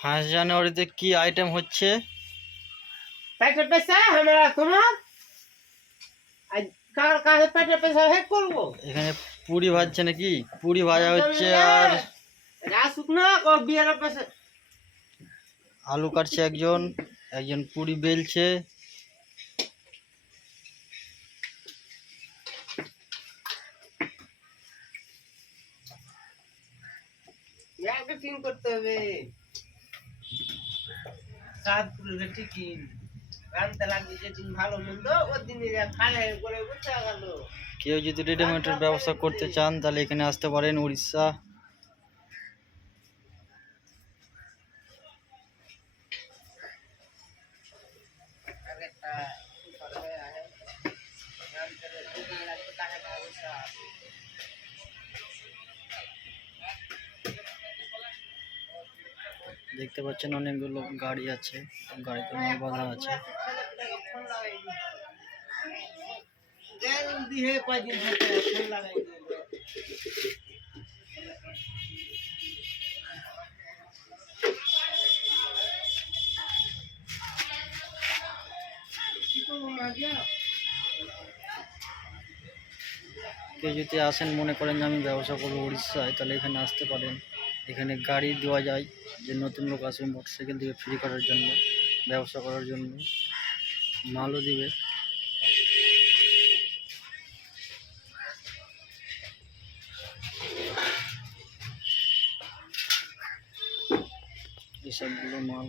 First জানুয়ারিতে কি item হচ্ছে? পেটে পেশা আমরা তোমার? আজ কার কাছে পেটে পেশা হে করব? এখানে পুরি ভাজছে নাকি? পুরি ভাজা হচ্ছে আর রাসুক না ও বিয়ের পেশা আলু কাটছে একজন একজন পুরি বেলছে। করতে হবে। পুরো টিকিন রানতে লাগবে যেদিন ভালো মন্দ ওর দিনে খালে করে বুঝতে গেল। কেউ যদি রেডিমেডের ব্যবসা করতে চান তাহলে এখানে আসতে পারেন উড়িষ্যা। দেখতে পাচ্ছেন অনেকগুলো গাড়ি আছে। গাড়িতে মাল বাঁধা আছে। কেউ যদি আসেন, মনে করেন যে আমি ব্যবসা করব উড়িষ্যায়, তাহলে এখানে আসতে পারেন। এখানে গাড়ি দেওয়া যায় যে নতুন লোক আসবে মোটরসাইকেল দিবে ফ্রি করার জন্য, ব্যবসা করার জন্য। মালও দিবে। এসবগুলো মাল।